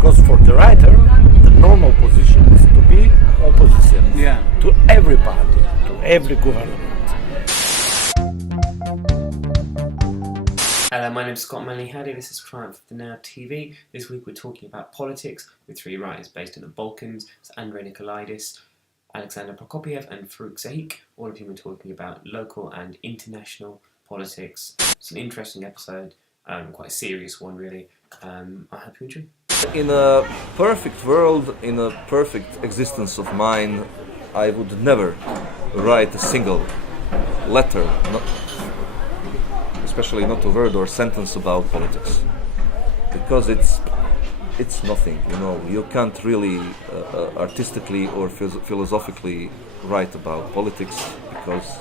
Because for the writer, the normal position is to be opposition to every party, to every government. Hello, my name is Manley. Hadley. This is Triumph of the Now TV. This week we're talking about politics with three writers based in the Balkans. It's Andrej Nikolaidis, Aleksandar Prokopiev and Faruk Sehic. All of whom are talking about local and international politics. It's an interesting episode, quite a serious one really. I hope you enjoy. In a perfect world, in a perfect existence of mine, I would never write a single letter, especially not a word or sentence about politics, because it's nothing, you know. You can't really artistically or philosophically write about politics because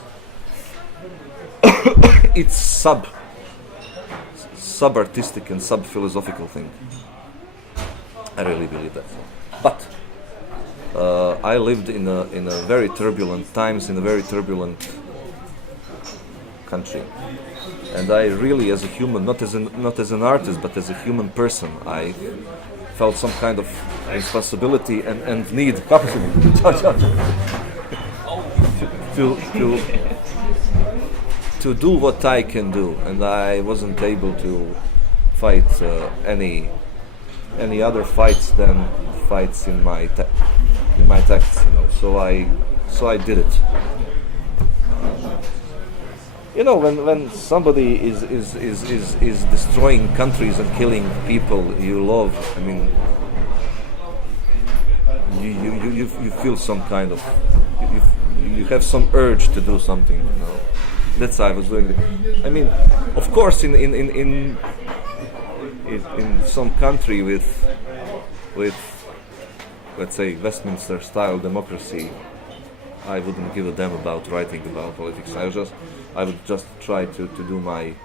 it's sub-artistic and sub-philosophical thing. I really believe that. But I lived in a very turbulent times, in a very turbulent country. And I really, as a human, not as an artist, but as a human person, I felt some kind of responsibility and need to do what I can do, and I wasn't able to fight any other fights than fights in my texts, you know. So I did it. You know, when somebody is destroying countries and killing people you love, I mean, you feel some kind of, you have some urge to do something, you know. That's how I was doing it. I mean, of course, in some country with let's say Westminster style democracy, I wouldn't give a damn about writing about politics. I would just try to do my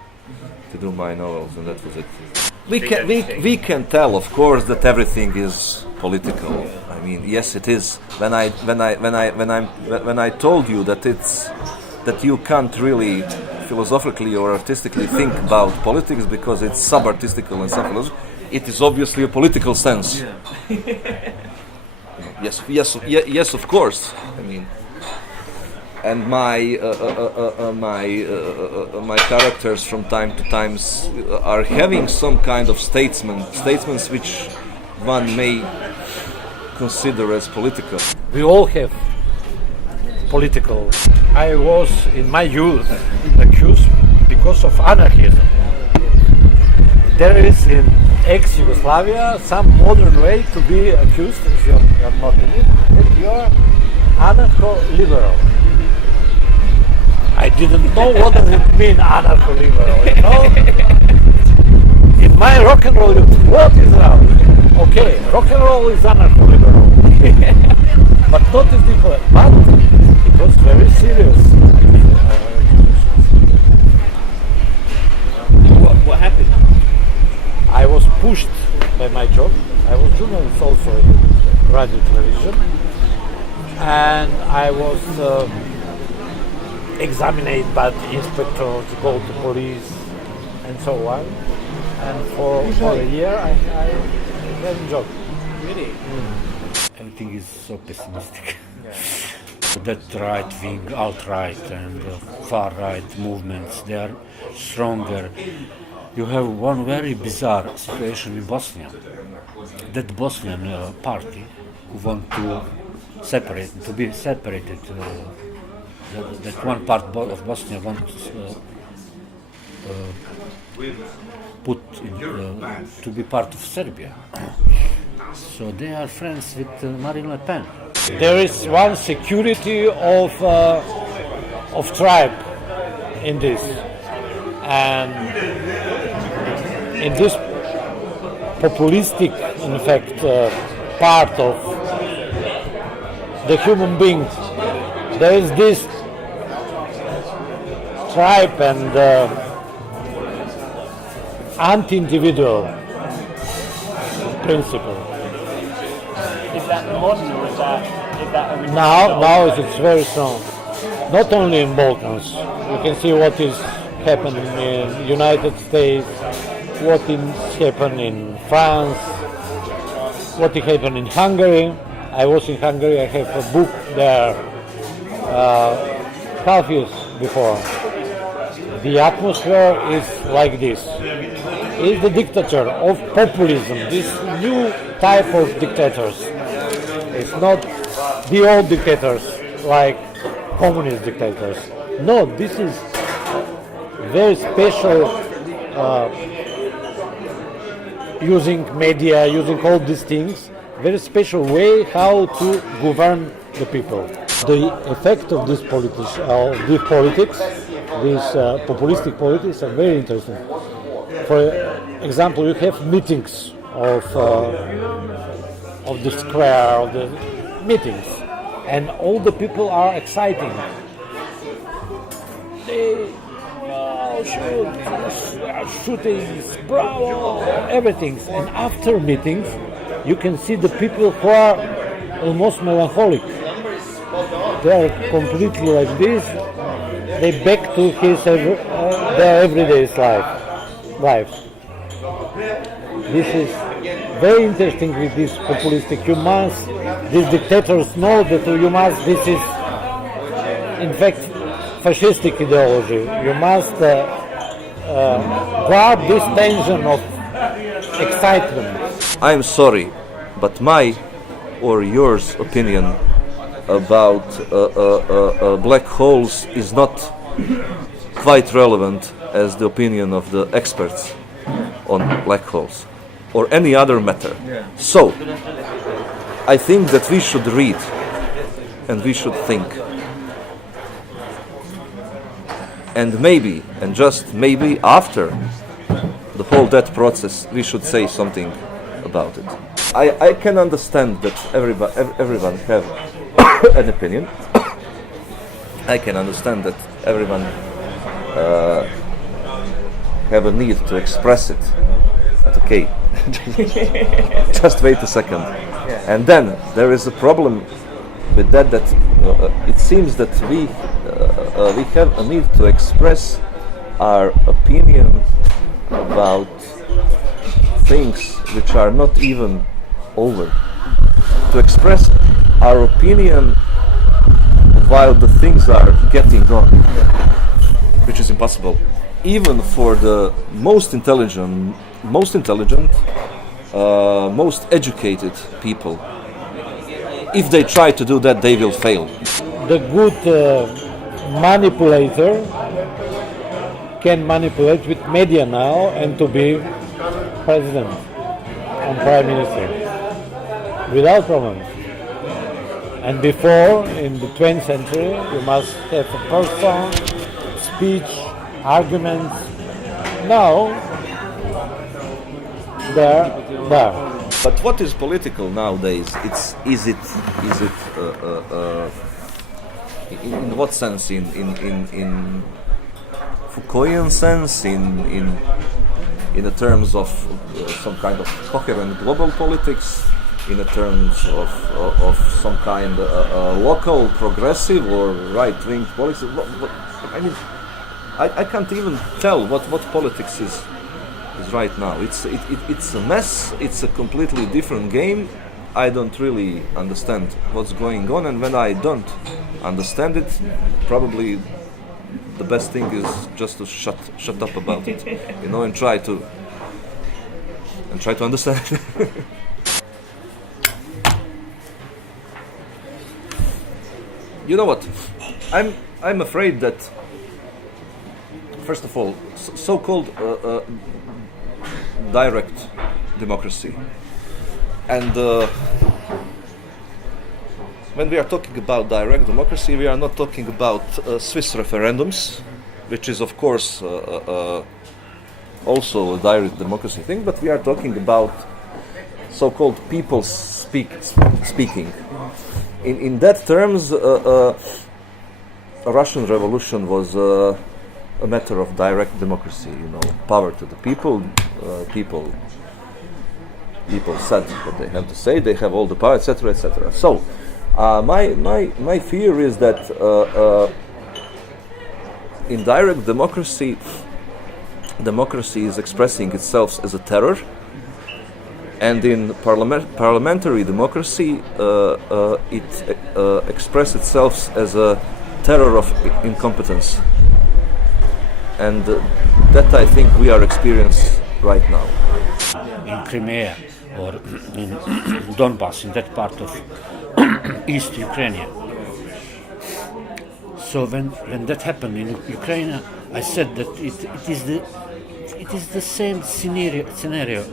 novels, and that was it. We can tell, of course, that everything is political. I mean, yes, it is. When I told you that you can't really philosophically or artistically think about politics because it's sub-artistical and sub-philosophical, it is obviously a political sense. Yes, of course. I mean, and my characters from time to time are having some kind of statements which one may consider as political. We all have political. I was in my youth accused because of anarchism. There is in ex-Yugoslavia some modern way to be accused if you're not in it, that you're anarcho-liberal. I didn't know what does it mean, anarcho-liberal, you know? In my rock and roll, what is wrong? Okay, rock and roll is anarcho-liberal. But not as different. But it was very serious. What happened? I was pushed by my job. I was journalist also in radio television, and I was examined by the inspector to go to police and so on. And for a year I had a job. Really? Everything is so pessimistic. That right wing, alt-right and far-right movements, they are stronger. You have one very bizarre situation in Bosnia. That Bosnian party who want to be separated, that one part of Bosnia wants to be part of Serbia. So they are friends with Marine Le Pen. There is one security of tribe in this, and in this populistic, in fact, part of the human being, there is this tribe and anti-individual principle. Is that modern or is that Now it's very strong. Not only in Balkans. You can see what is happening in United States, what is happening in France, what happened in Hungary. I was in Hungary. I have a book there half years before. The atmosphere is like this. It's the dictature of populism. This new type of dictators. It's not the old dictators like communist dictators. No, this is very special. Using media, using all these things, very special way how to govern the people. The effect of this politics, these populistic politics, are very interesting. For example, you have meetings of the square, of the meetings, and all the people are exciting. They shootings, bravo, everything. And after meetings, you can see the people who are almost melancholic. They are completely like this. They back to their everyday life. This is very interesting with this populistic. These dictators know that this is, in fact, fascistic ideology. You must guard this tension of excitement. I'm sorry, but my or yours opinion about black holes is not quite relevant as the opinion of the experts on black holes or any other matter. So, I think that we should read and we should think. And maybe, and just maybe, after the whole death process, we should say something about it. I can understand that everyone have an opinion. I can understand that everyone have a need to express it. But okay, just wait a second. And then there is a problem with that it seems that we have a need to express our opinion about things which are not even over. To express our opinion while the things are getting on, which is impossible. Even for the most intelligent, most educated people, if they try to do that, they will fail. The good manipulator can manipulate with media now and to be president and prime minister without problem. And before, in the 20th century, you must have a person, speech, arguments. Now, there. But what is political nowadays? Is it in what sense? In Foucaultian sense? In the terms of some kind of coherent global politics? In the terms of some kind of local progressive or right-wing politics? I mean, I can't even tell what politics is right now. It's a mess. It's a completely different game. I don't really understand what's going on, and when I don't understand it, probably the best thing is just to shut up about it, and try to understand it. You know what? I'm afraid that, first of all, so-called direct democracy, and when we are talking about direct democracy, we are not talking about Swiss referendums, which is of course also a direct democracy thing, but we are talking about so-called people speaking. In that terms, Russian Revolution was a matter of direct democracy, power to the people. People said what they have to say. They have all the power, etc., etc. So, my fear is that in direct democracy is expressing itself as a terror, And in parliamentary democracy, it expresses itself as a terror of incompetence. And that I think we are experiencing right now. In Crimea or in Donbass, in that part of East Ukraine. So when that happened in Ukraine, I said that it is the same scenario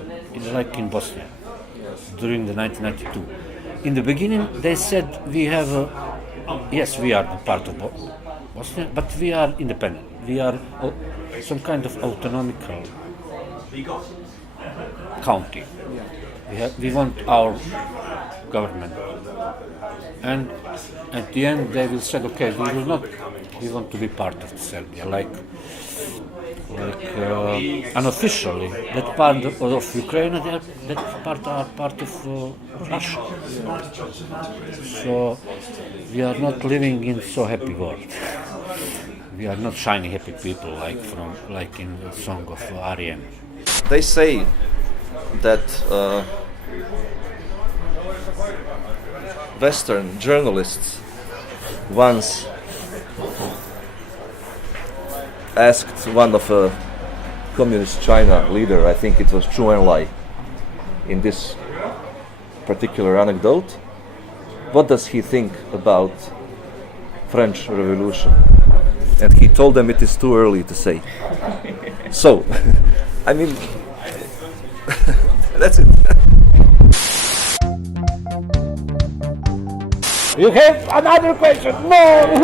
like in Bosnia during the 1992. In the beginning, they said we have yes, we are part of Bosnia, but we are independent. We are some kind of autonomical county. We want our government. And at the end, they will say, okay, we want to be part of Serbia, like unofficially. That part of Ukraine, that part are part of Russia. So we are not living in so happy world. We are not shiny happy people like in the song of R.E.M. They say that Western journalists once asked one of a communist China leader, I think it was Manley, in this particular anecdote, what does he think about French Revolution? And he told them it is too early to say. So, I mean, that's it. You have another question? No!